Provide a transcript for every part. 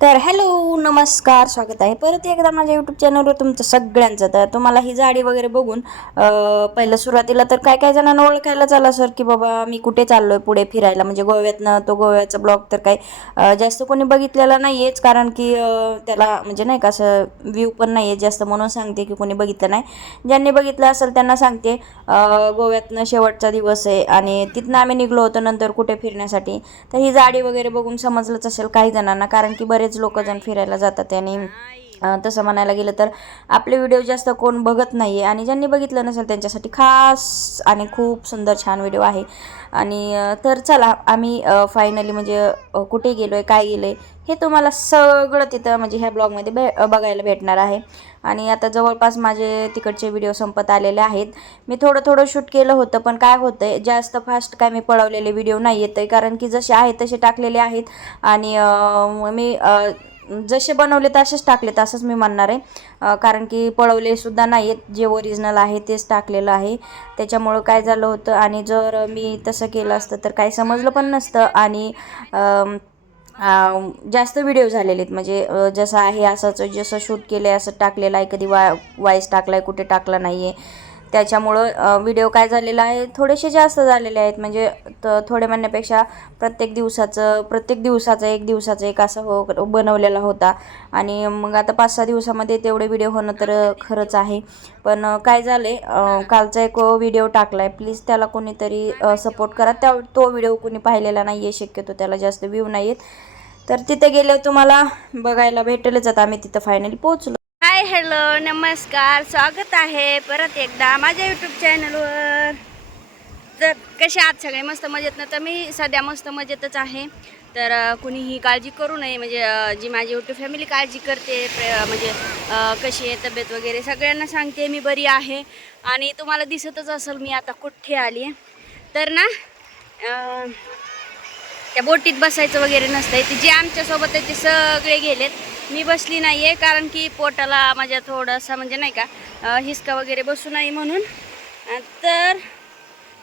तर हॅलो नमस्कार, स्वागत आहे परत एकदा माझ्या यूट्यूब चॅनलवर तुमचं सगळ्यांचं. तर तुम्हाला ही जाडी वगैरे बघून पहिलं सुरुवातीला तर काय काय जणांना ओळखायला चाला सर की बाबा मी कुठे चाललोय पुढे फिरायला, म्हणजे गोव्यातनं तो गोव्याचा ब्लॉग तर काही जास्त कोणी बघितलेला नाही आहेच, कारण की त्याला म्हणजे नाही का असं व्ह्यू पण नाही आहे जास्त, म्हणून सांगते की कोणी बघितलं नाही. ज्यांनी बघितलं असेल त्यांना सांगते, गोव्यातनं शेवटचा दिवस आहे आणि तिथनं आम्ही निघलो होतो नंतर कुठे फिरण्यासाठी. तर ही जाडी वगैरे बघून समजलंच असेल काही जणांना, कारण की बरेच लोक जण फिरायला जातात आणि तसं म्हणायला गेलं तर आपले व्हिडिओ जास्त कोण बघत नाही आहे, आणि ज्यांनी बघितलं नसेल त्यांच्यासाठी खास आणि खूप सुंदर छान व्हिडिओ आहे. आणि तर चला आम्ही फायनली म्हणजे कुठे गेलो आहे काय गेलो आहे हे तुम्हाला सगळं तिथं म्हणजे ह्या ब्लॉगमध्ये बघायला भेटणार आहे. आणि आता जवळपास माझे तिकडचे व्हिडिओ संपत आलेले आहेत. मी थोडं थोडं शूट केलं होतं, पण काय होतं आहे जास्त फास्ट काय मी पळवलेले व्हिडिओ नाही येत आहे, कारण की जसे आहेत तसे टाकलेले आहेत. आणि मी जसे बनवले तसेच टाकले तसंच मी म्हणणार आहे, कारण की पळवले सुद्धा नाही आहेत, जे ओरिजिनल आहे तेच टाकलेलं आहे. त्याच्यामुळं काय झालं होतं, आणि जर मी तसं केलं असतं तर काही समजलं पण नसतं. आणि जास्त व्हिडिओ झालेले आहेत, म्हणजे जसं आहे असंच जसं शूट केलं आहे असं टाकलेलं आहे, कधी वाईस टाकला आहे कुठे टाकला नाही आहे. त्याच्यामुळं व्हिडिओ काय झालेला आहे थोडेसे जास्त झालेले आहेत, म्हणजे थोडे म्हणण्यापेक्षा प्रत्येक दिवसाचं एक असं बनवलेला होता. आणि मग आता 5-6 दिवसामध्ये तेवढे व्हिडिओ होणं तर खरंच आहे. पण काय झालं आहे, कालचा एक व्हिडिओ टाकला आहे, प्लीज त्याला कोणीतरी सपोर्ट करा. तो व्हिडिओ कोणी पाहिलेला नाही आहे, शक्यतो त्याला जास्त व्ह्यू नाही आहेत. तर तिथे गेल्यावर तुम्हाला बघायला भेटेलच. आता आम्ही तिथं फायनली पोहोचलो. हाय हॅलो नमस्कार, स्वागत आहे परत एकदा माझ्या यूट्यूब चॅनलवर. तर कसे आहात सगळे? मस्त मजेत ना? तर मी सध्या मस्त मजेतच आहे. तर कुणीही काळजी करू नये, म्हणजे जी माझी यूट्यूब फॅमिली काळजी करते, म्हणजे कशी आहे तब्येत वगैरे सगळ्यांना सांगते मी बरी आहे. आणि तुम्हाला दिसतच असेल मी आता कुठे आली आहे. तर ना त्या बोटीत बसायचं वगैरे नसतंय, ते जे आमच्यासोबत आहे ते सगळे गेलेत. मी बसली नाही आहे, कारण की पोटाला माझ्या थोडासा म्हणजे नाही का हिसका वगैरे बसू नाही म्हणून. तर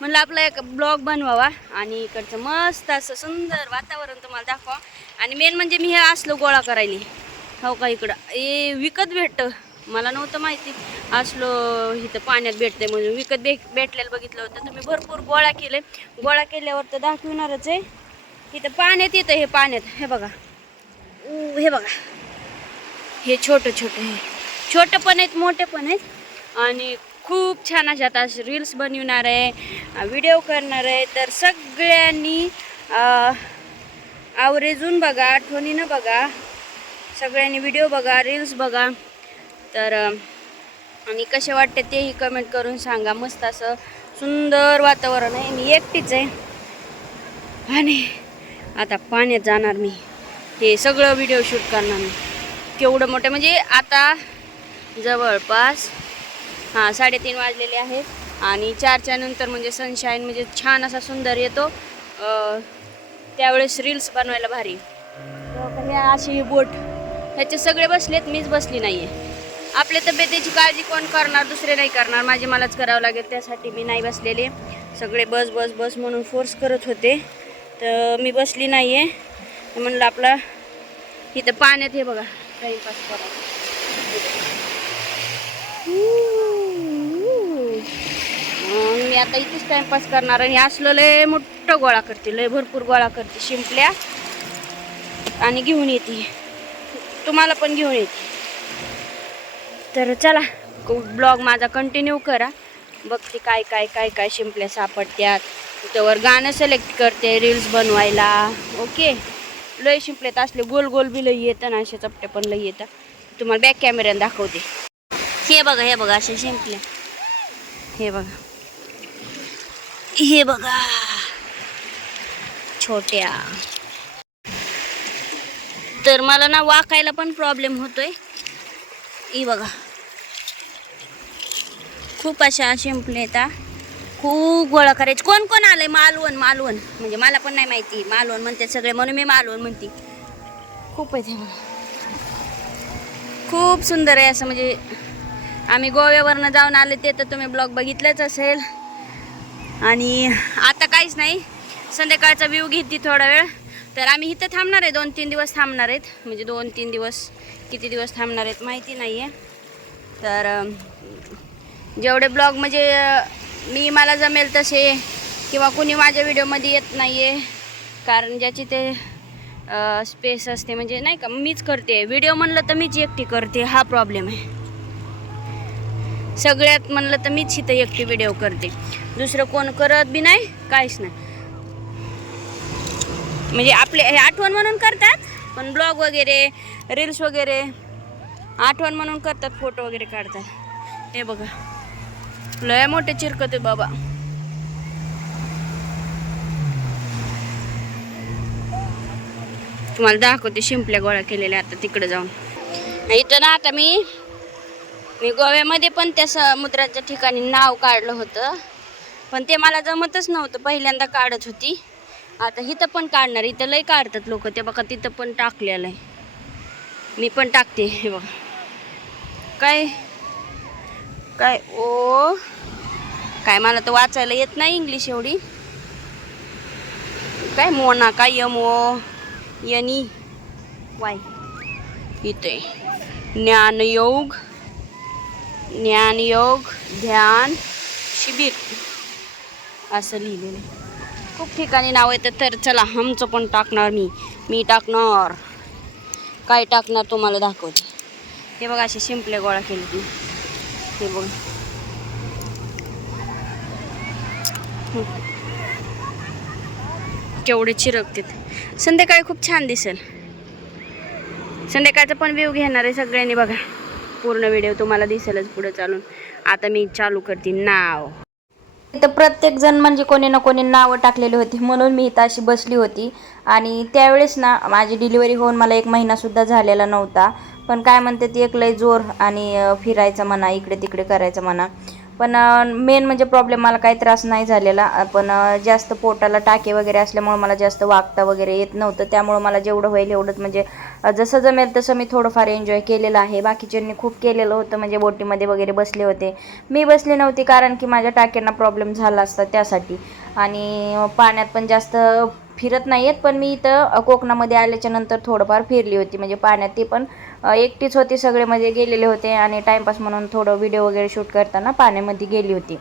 म्हणलं आपला एक ब्लॉग बनवावा आणि इकडचं मस्त असं सुंदर वातावरण तुम्हाला दाखवा. आणि मेन म्हणजे मी हे असलो गोळा करायली हो का, इकडं हे विकत भेटतं, मला नव्हतं माहिती असलो इथं पाण्यात भेटतंय म्हणून. विकत भेटलेलं बघितलं होतं, तर मी भरपूर गोळा केले. गोळा केल्यावर तर दाखवणारच आहे. इथं पाण्यात येतं, हे पाण्यात हे बघा, हे बघा, हे छोटं पण आहेत मोठे पण आहेत. आणि खूप छान अशा आता रील्स बनवणार आहे, व्हिडिओ करणार आहे. तर सगळ्यांनी आवर्जून बघा, आठवणीनं बघा, सगळ्यांनी व्हिडिओ बघा, रील्स बघा. तर आणि कसे वाटते तेही कमेंट करून सांगा. मस्त असं सुंदर वातावरण आहे. मी एकटीच आहे आणि आता पाण्यात जाणार मी, हे सगळं व्हिडिओ शूट करणार मी. केवढं मोठं म्हणजे आता जवळपास 3:30 वाजलेले आहेत. आणि 4च्या नंतर म्हणजे सनशाईन म्हणजे छान असा सुंदर येतो, त्यावेळेस रील्स बनवायला भारी. हे अशी बोट ह्याचे सगळे बसलेत, मीच बसली नाही आहे. आपल्या तब्येतीची काळजी कोण करणार? दुसरे नाही करणार, मलाच करावं लागेल. त्यासाठी मी नाही बसलेले. सगळे बस बस बस म्हणून फोर्स करत होते, तर मी बसली नाही आहे. म्हणलं आपला इथं पाण्यात हे बघा टाईमपास करा. मी आता इथेच टाईमपास करणार. आणि असलं लय मोठं गोळा करते, लय भरपूर गोळा करते शिंपल्या, आणि घेऊन येते, तुम्हाला पण घेऊन येते. तर चला ब्लॉग माझा कंटिन्यू करा. बघते काय काय काय काय शिंपल्या सापडत्यात. त्यावर गाणं सिलेक्ट करते रील्स बनवायला. ओके, लय शिंपल्यात असले गोल गोल बी लई येतं ना, असे चपटे पण लई येतात. तुम्हाला बॅक कॅमेऱ्याने दाखवते. हे बघा असे शिंपल्या, हे बघा छोट्या. तर मला ना वाकायला पण प्रॉब्लेम होतोय. ही बघा खूप अशा शिंपल्या येतात, खूप गोळा करायचे. कोण कोण आलंय? मालवण म्हणजे मला पण नाही माहिती, मालवण म्हणते सगळे म्हणून मी मालवण म्हणते. खूप आहे, खूप सुंदर आहे असं. म्हणजे आम्ही गोव्यावरनं जाऊन आले, ते तर तुम्ही ब्लॉग बघितलंच असेल. आणि आता काहीच नाही, संध्याकाळचा व्ह्यू घेते थोडा वेळ. तर आम्ही इथं थांबणार आहे, 2-3 दिवस थांबणार आहेत. म्हणजे 2-3 दिवस, किती दिवस थांबणार आहेत माहिती नाही आहे. तर जेवढे ब्लॉग म्हणजे मी मला जमेल तसे, किंवा कुणी माझ्या व्हिडिओमध्ये येत नाही आहे, कारण ज्याची ते स्पेस असते म्हणजे नाही का, मीच करते व्हिडिओ. म्हणलं तर मीच एकटी करते, हा प्रॉब्लेम आहे. सगळ्यात म्हणलं तर मीच इथं एकटी व्हिडिओ करते, दुसरं कोण करत बी नाही, काहीच नाही. म्हणजे आपले हे आठवण म्हणून करतात, पण ब्लॉग वगैरे, रील्स वगैरे आठवण म्हणून करतात, फोटो वगैरे काढतात. हे बघा लय मोठे चिरकत आहे बाबा. तुम्हाला दाखवते शिंपल्या गोळा केलेल्या आता तिकडे जाऊन. इथं ना आता मी गोव्यामध्ये पण त्या समुद्राच्या ठिकाणी नाव काढलं होतं, पण ते मला जमतच नव्हतं, पहिल्यांदा काढत होती. आता इथं पण काढणार, इथं लय काढतात लोक. ते बघा तिथं पण टाकलेलं आहे, मी पण टाकते. हे बघा काय काय ओ काय, मला तर वाचायला येत नाही इंग्लिश एवढी. काय मोना काय यनी वाय, इथे ज्ञानयोग ध्यान शिबिर असं लिहिलेलं आहे. खूप ठिकाणी नाव येतं. तर चला आमचं पण टाकणार, मी टाकणार. काय टाकणार तुम्हाला दाखवते. हे बघा असे शिंपले गोळा केले तुम्ही, हे बघा. केवढे चिरकतात. संध्याकाळी खूप छान दिसेल. संध्याकाळचा पण व्ह्यू घेणार आहे सगळ्यांनी बघा. पूर्ण व्हिडिओ तुम्हाला दिसेलच पुढे चालून. आता मी चालू करते नाव. इथं प्रत्येक जण म्हणजे कोणी ना कोणी नावं टाकलेली होती, म्हणून मी इथं अशी बसली होती. आणि त्यावेळेस ना माझी डिलिव्हरी होऊन मला 1 महिनासुद्धा झालेला नव्हता. पण काय म्हणते ती एक लय जोर आणि फिरायचं म्हणा, इकडे तिकडे करायचं म्हणा. पण मेन म्हणजे प्रॉब्लेम, मला काही त्रास नाही झालेला. पण जास्त पोटाला टाके वगैरे असल्यामुळे मला जास्त वागता वगैरे येत नव्हतं. त्यामुळं मला जेवढं होईल एवढंच म्हणजे जसं जमेल तसं मी थोडंफार एन्जॉय केलेलं आहे. बाकीच्यांनी खूप केलेलं होतं, म्हणजे बोटीमध्ये वगैरे बसले होते. मी बसले नव्हती कारण की माझ्या टाक्यांना प्रॉब्लेम झाला असता त्यासाठी. आणि पाण्यात पण जास्त फिरत नाही आहेत, पण मी इथं कोकणामध्ये आल्याच्या नंतर थोडंफार फिरली होती. म्हणजे पाण्यात ती पण एकटीच होती, सगळे म्हणजे गेलेले होते. आणि टाईमपास म्हणून थोडं व्हिडिओ वगैरे शूट करताना पाण्यामध्ये गेली होती.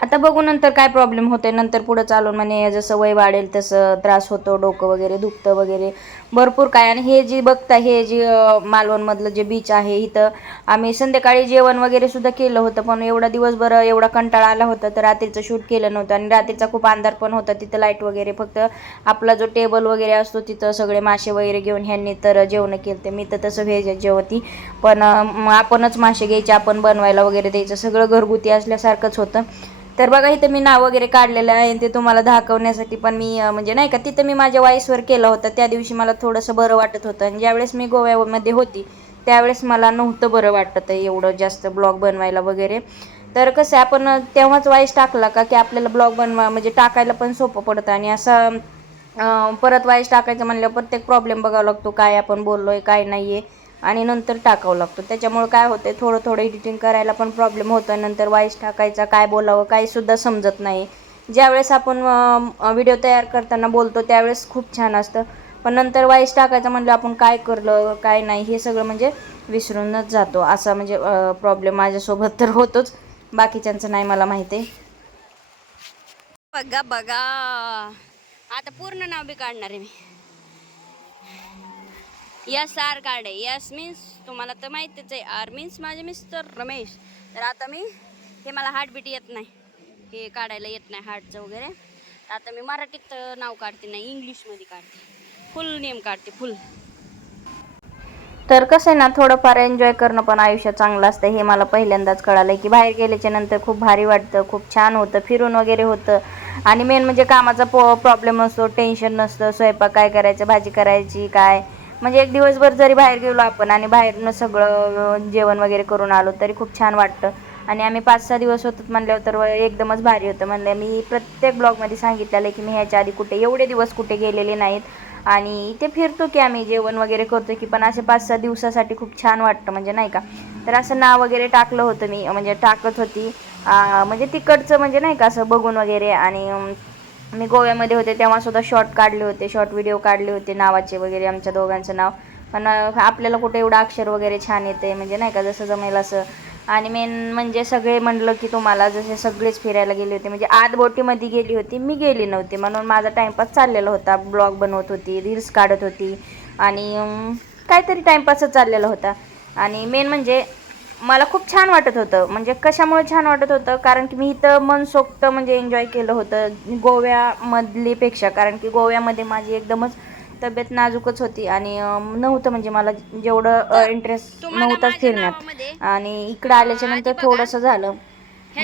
आता बघू नंतर काय प्रॉब्लेम होते, नंतर पुढं चालून म्हणजे जसं वय वाढेल तसं त्रास होतो, डोकं वगैरे दुखतं वगैरे भरपूर काय. आणि हे जी बघता, हे जे मालवणमधलं जे बीच आहे, इथं आम्ही संध्याकाळी जेवण वगैरे सुद्धा केलं होतं. पण एवढा दिवसभर एवढा कंटाळा आला होता तर रात्रीचं शूट केलं नव्हतं. आणि रात्रीचा खूप अंधार पण होता, तिथं लाईट वगैरे, फक्त आपला जो टेबल वगैरे असतो तिथं सगळे मासे वगैरे घेऊन ह्यांनी तर जेवण केलं. ते मी तर तसं व्हेज जेवती, पण आपणच मासे घ्यायचे, आपण बनवायला वगैरे द्यायचं, सगळं घरगुती असल्यासारखंच होतं. तर बघा इथं मी नाव वगैरे काढलेलं आहे, ते तुम्हाला दाखवण्यासाठी. पण मी म्हणजे नाही का, तिथं मी माझ्या वॉईसवर केलं होतं. त्या दिवशी मला थोडंसं बरं वाटत होतं. आणि ज्यावेळेस मी गोव्यामध्ये होती त्यावेळेस मला नव्हतं बरं वाटत एवढं जास्त ब्लॉग बनवायला वगैरे. तर कसं आहे, आपण तेव्हाच वॉईस टाकला का की आपल्याला ब्लॉग बनवा म्हणजे टाकायला पण सोपं पडतं. आणि असं परत वॉईस टाकायचं म्हणल्यावर प्रत्येक प्रॉब्लेम बघावा लागतो, काय आपण बोललोय काय नाही आहे, आणि नंतर टाकावं लागतो. त्याच्यामुळं काय होतं, थोडं थोडं एडिटिंग करायला पण प्रॉब्लेम होतो. नंतर वॉईस टाकायचा, काय बोलावं काहीसुद्धा समजत नाही. ज्यावेळेस आपण व्हिडिओ तयार करताना बोलतो त्यावेळेस खूप छान असतं, पण नंतर वॉईस टाकायचं म्हणलं आपण काय करलं काय नाही हे सगळं म्हणजे विसरूनच जातो. असा म्हणजे प्रॉब्लेम माझ्यासोबत तर होतोच, बाकीच्यांचं नाही मला माहिती आहे. बघा बघा, आता पूर्ण नाव बी काढणार आहे मी. यस आर काढे. यस मीन्स तुम्हाला तर माहितीच आहे, आर मीन्स माझे मिस्टर रमेश. तर आता मी हे, मला हार्टबीट येत नाही, हे काढायला येत नाही हार्टचं वगैरे. आता मी मराठीत नाव काढते, नाही इंग्लिशमध्ये काढते, फुल नेम काढते फुल. तर कसं आहे ना, थोडंफार एन्जॉय करणं पण आयुष्यात चांगलं असतं, हे मला पहिल्यांदाच कळालं की बाहेर गेल्याच्या नंतर खूप भारी वाटतं, खूप छान होतं, फिरून वगैरे होतं. आणि मेन म्हणजे कामाचा प्रॉब्लेम नसतो, टेन्शन नसतं, स्वयंपाक काय करायचं, भाजी करायची काय, म्हणजे एक दिवसभर जरी बाहेर गेलो आपण आणि बाहेरनं सगळं जेवण वगैरे करून आलो तरी खूप छान वाटतं. आणि आम्ही 5-6 दिवस होतो म्हणल्यावर तर एकदमच भारी होतं. म्हणलं मी प्रत्येक ब्लॉगमध्ये सांगितलेलं आहे की मी ह्याच्या आधी कुठे एवढे दिवस कुठे गेलेले नाहीत. आणि इथे फिरतो की आम्ही, जेवण वगैरे करतो की, पण असे 5-6 दिवसासाठी खूप छान वाटतं म्हणजे नाही का. तर असं नाव वगैरे टाकलं होतं मी, म्हणजे टाकत होती. म्हणजे तिकडचं म्हणजे नाही का असं बघून वगैरे. आणि मी गोव्यामध्ये होते तेव्हा सुद्धा शॉर्ट काढले होते, शॉर्ट व्हिडिओ काढले होते नावाचे वगैरे, आमच्या दोघांचं नाव. पण आपल्याला कुठे एवढं अक्षर वगैरे छान येते म्हणजे नाही का, जसं जमेल असं. आणि मेन म्हणजे सगळे म्हणलं की तुम्हाला जसे सगळेच फिरायला गेले होते, म्हणजे आत बोटीमध्ये गेली होती, मी गेली नव्हती. म्हणून माझा टाईमपास चाललेला होता, ब्लॉग बनवत होती, रील्स काढत होती आणि काहीतरी टाईमपासच चाललेला होता. आणि मेन म्हणजे मला खूप छान वाटत होतं. म्हणजे कशामुळे छान वाटत होतं, कारण की मी इथं मनसोक्त म्हणजे एन्जॉय केलं होतं गोव्यामधलीपेक्षा. कारण की गोव्यामध्ये माझी एकदमच तब्येत नाजूकच होती आणि नव्हतं म्हणजे मला जेवढं इंटरेस्ट तुम्हाला नव्हताच माझ्या फिरण्यात. नावामध्ये आणि इकडं आल्याच्या नंतर आधी बघा थोडंसं झालं.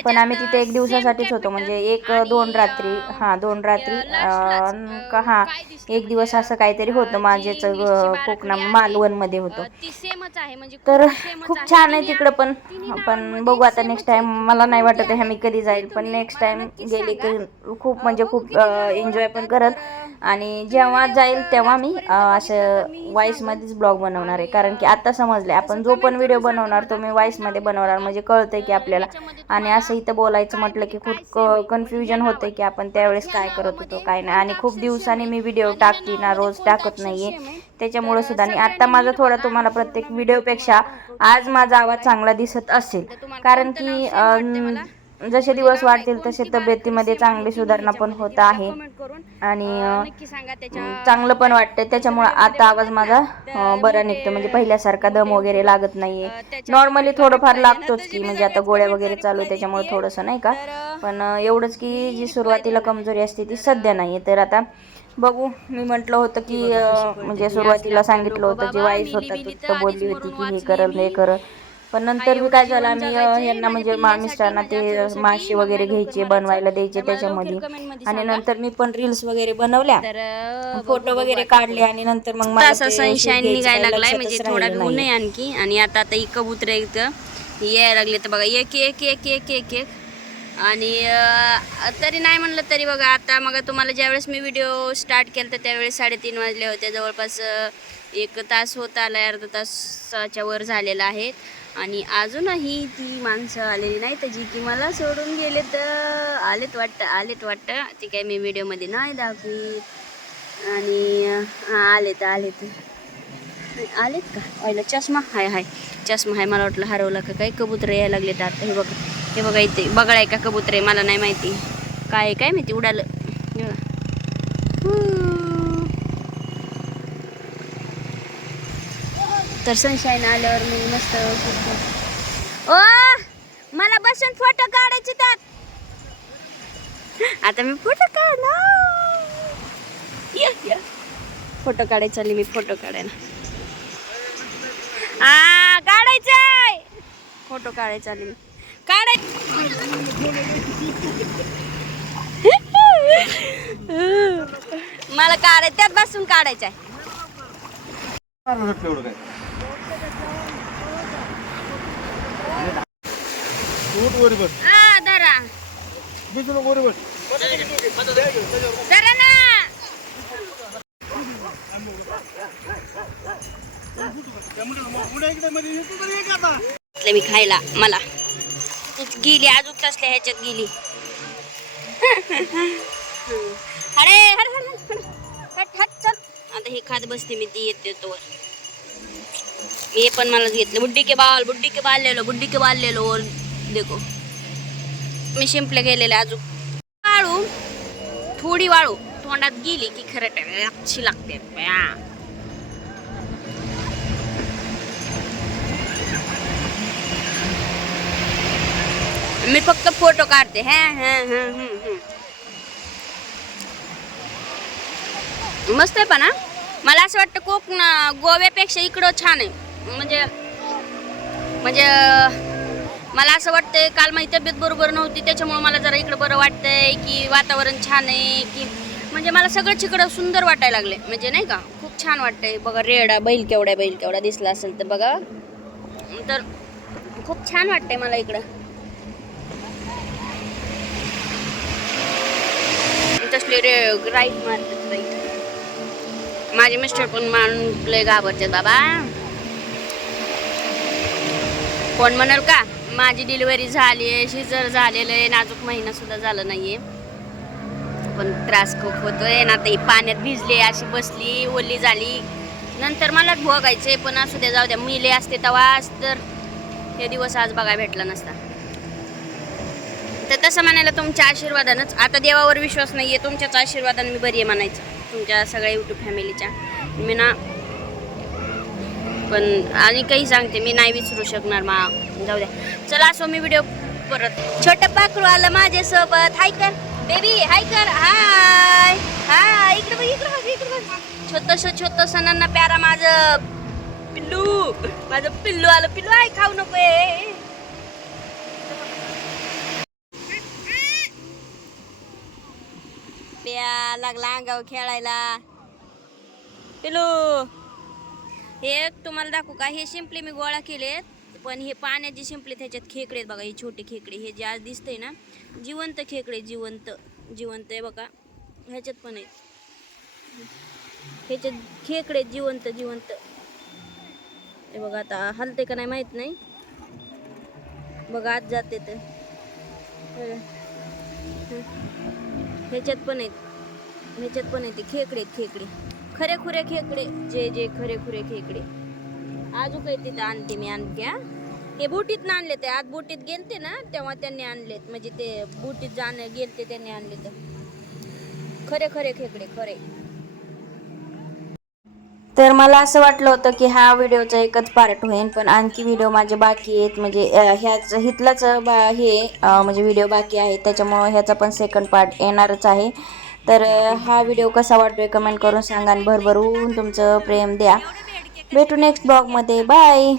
पण आम्ही तिथे एक सेम दिवसासाठीच होतो, म्हणजे कॅपिटल एक दोन आणि रात्री, हां 2 रात्री लास्टलाच का हां काय दिसतं एक म्हणजे दिवस असं काहीतरी होतं जी माझ्याच इंग्लिशची कोकणा बाराखडी आहे मालवणमध्ये होतं. ती सेमच आहे, म्हणजे तर कोकणी सेमच खूप आहे. छान आहे तिन्ही तिकडं पण. तिन्ही पण नावांमध्ये बघू आता नेक्स्ट सेमच टाइम, आहे. ती मला नाही कोणती वाटत आहे आहे मी कधी ती जाईल, पण तुम्ही नेक्स्ट मला टाइम नक्कीच गेले सांगा. की खूप म्हणजे बघू खूप किती जण एन्जॉय पण ओळखतात. करत. तर आणि तुम्ही जेव्हा जाईल व्हिडिओ तेव्हा मी लास्टपर्यंत बघितला तर असं मी सांगन. वॉईसमध्येच ब्लॉग बनवणार आहे. आणि कारण की आता समजले, तसं आपण जो पण कमेंट व्हिडिओ करून सांगा बनवणार तो मला मी की तुम्ही नाव वॉईसमध्ये घेऊन बनवणार, बघा. म्हणजे कळतंय की तर आपल्याला. ह्याच्यामध्ये आणि तुम्हाला असं इथं बोलायचं काय म्हटलं म्हणजे की काय खूप सेम आहे, म्हणजे ह्या कन्फ्युजन होतंय नावात की आपण परत त्यावेळेस ह्या काय करत होतो नावामध्ये काय नाही. आणि कोणता खूप अक्षर सेम दिवसांनी आहे मी व्हिडिओ आणि ह्या टाकते ना, नावामध्ये रोज कोणता टाकत अक्षर नाहीये. सेम आहे. तर त्याच्यामुळे सुद्धा. आणि आता सगळ्यांनी माझा नीट थोडा बघा, मी तुम्हाला प्रत्येक पूर्ण व्हिडिओ तुम्हाला व्हिडिओपेक्षा दाखवते आज कसा माझा आवाज बनवलाय. चांगला दिसत असेल. तर तुम्हाला कारण कोणतं नाव की सेम वाटते मला, जसे म्हणजे दिवस नाव नाही वाढतील तसे कोणती बाराखडी तब्येतीमध्ये सेम आहे चांगली तिन्ही सुधारणा पण ह्याच्यामध्ये, ती होत मला आहे. कमेंट करून आणि नक्की सांगा. त्याच्या चांगलं पण काय वाटतं, जसं त्याच्यामुळे व्हिडिओमध्ये आता आवाज बघतात ना माझा त्या बरा मोठे निघतो, म्हणजे पहिल्यासारखा दम मोठे वगैरे युट्यूबर लागत नाहीये. त्याच्या नॉर्मली कमेंटला थोडंफार रिप्लाय देणार, लागतोच तशी की, मी म्हणजे आता सगळ्याच गोळ्या कमेंटला वगैरे चालू आहे रिप्लाय त्याच्यामुळे देते. थोडंसं नाही का. तर पण एवढंच की मी जी रिप्लाय सुरुवातीला देणार. कमजोरी असते ती तर सध्या नाही आहे. तर आता बघू. मी म्हटलं होतं हे की बघा कशी म्हणजे पळतात, हे असले सुरुवातीला आपले सांगितलं लोक होतं जे बाबा. वाईस मिली होता बिली तर तो आधीच बोलली होती मरून की हे वाचली करल हे मी. करल. पण काय नंतर मी एवढं काय झालं, जीवन आम्ही जगायचे ह्यांना माझ्या म्हणजे पिल्ल्यासाठी, मिस्टरांना माझ्या ते अक्षरासाठी. मासे मला वगैरे नाही लवकर घ्यायचे, मारायचं, बनवायला द्यायचे तर मला लवकर त्याच्यामध्ये. कमेंटमध्ये आणि सांगा. नंतर मी पण रील्स वगैरे बनवल्या, तर बघू फोटो बघू वगैरे आता काढले. पुढं. आणि नंतर मग मला असा ते शूट सनशाईन घ्यायचं निघायला काही लागलाय, म्हणजे लक्षातच थोडा राहिलं बी ऊन नाहीये. आहे आणखी. आणि आता ही कबूतर इथं यायला लागले तर बघा, एक एक एक एक एक एक. आणि तरी नाही म्हणलं तरी बघा, आता मग तुम्हाला ज्यावेळेस मी व्हिडिओ स्टार्ट केला तर त्यावेळेस 3:30 वाजले होते. जवळपास 1 तास होत आला, अर्धा तासाच्या वर झालेला आहे. आणि अजूनही ती माणसं आलेली नाही तर जी की मला सोडून गेले. तर आलेत वाटतं ती काय मी व्हिडिओमध्ये नाही दाखवी. आणि आलेत का व्हायला चष्मा हाय चष्मा हाय. मला वाटलं हरवला का काय. कबूतर यायला लागले तर आता हे बघा इथे बघा आहे का कबूतर आहे, मला नाही माहिती काय आहे, काय माहिती उडालं. हे बघा. तर सनशाईन आल्यावर मी मस्त ओ मला बसून फोटो काढायचे त्यात. आता मी फोटो काढणार, फोटो काढायचा मी फोटो काढायला. काढायचंय फोटो काढायचा मी मला काढायचं त्यात बसून काढायचंय. धरा धरा ना. मी खायला मला तूच गेली अजून कसल्या ह्याच्यात गेली. अरे हट चल आता हे खात बसते मी. ती येते तो हे पण मलाच घेतलं. बुड्डी के बाल ले लो देखो. मी शिंपले गेलेले अजून वाळू थोडी वाळू तोंडात गेली की खरं अच्छी लागते. मी फक्त फोटो काढते. मस्त आहे पण मला असं वाटतं गोव्यापेक्षा इकडं छान आहे. म्हणजे मला असं वाटतंय काल माझी तब्येत बरोबर नव्हती त्याच्यामुळे मला जरा इकडं बरं वाटतंय की वातावरण छान आहे की म्हणजे मला सगळंच इकडं सुंदर वाटायला लागले. म्हणजे नाही का खूप छान वाटतंय. बघा रेडा बैल केवढा दिसला असेल तर बघा. तर खूप छान वाटतंय मला इकडं. तसले राईट मारतात राईट. माझे मिस्टर पण लय घाबरतात बाबा. कोण म्हणाल का माझी डिलिव्हरी झाली आहे, शिजर झालेलं आहे, नाजूक महिनासुद्धा झालं नाही आहे, पण त्रास खूप होतोय ना. आता ही पाण्यात भिजली, अशी बसली, ओली झाली, नंतर मलाच भोगायचे. पण असू द्या, जाऊ द्या, मिले असते तेव्हाच तर हे दिवस आज बघायला भेटला नसता. तर तसं म्हणायला तुमच्या आशीर्वादानंच, आता देवावर विश्वास नाही आहे, तुमच्याच आशीर्वादाने मी बरी आहे म्हणायचं, तुमच्या सगळ्या यूट्यूब फॅमिलीच्या. मी ना पण आणि काही सांगते, मी नाही विसरू शकणार जाऊ द्या. चला असो, मी व्हिडिओ परत. छोटं पाखरू आलं माझ्यासोबत, हाय कर बेबी, हाय कर, हाय हाय, इकडे बघ, इकडे बघ, इकडे बघ. छोटस नन्ना प्यारा माझं पिल्लू आलं. पिल्लू आहे, खाऊ नको ए. प्या लागला अंगावर खेळायला. पिल्लू, हे तुम्हाला दाखवू का, हे शिंपले मी गोळा केलेत, पण हे पाण्याची शिंपले, त्याच्यात खेकडे आहेत बघा, हे छोटे खेकडे, हे जे आज दिसतंय ना, जिवंत खेकडे, जिवंत आहे बघा. ह्याच्यात पण आहेत, ह्याच्यात खेकडे जिवंत. हे बघा, आता हलते का नाही माहित नाही, बघा आज जाते तर. ह्याच्यात पण आहेत ते खेकडे, खरे खुरे खेकडे, जे खरे खुरे खेकडे. अजून काही तिथं आणते मी आणत्या. हे बोटीत आणले, ते आज बोटीत गेलते ना तेव्हा त्यांनी आणलेत, म्हणजे ते बोटीत गेलते त्यांनी आणले. तर खरे खेकडे खरे. तर मला असं वाटलं होतं की हा व्हिडिओचा एकच पार्ट होईल, पण आणखी व्हिडिओ माझे बाकी आहेत, म्हणजे हिथलाच म्हणजे व्हिडिओ बाकी आहे, त्याच्यामुळं ह्याचा पण सेकंड पार्ट येणारच आहे. तर हा व्हिडिओ कसा वाटतोय कमेंट करून सांगा आणि भरभरून तुमचं प्रेम द्या. भेटू नेक्स्ट ब्लॉगमध्ये. बाय.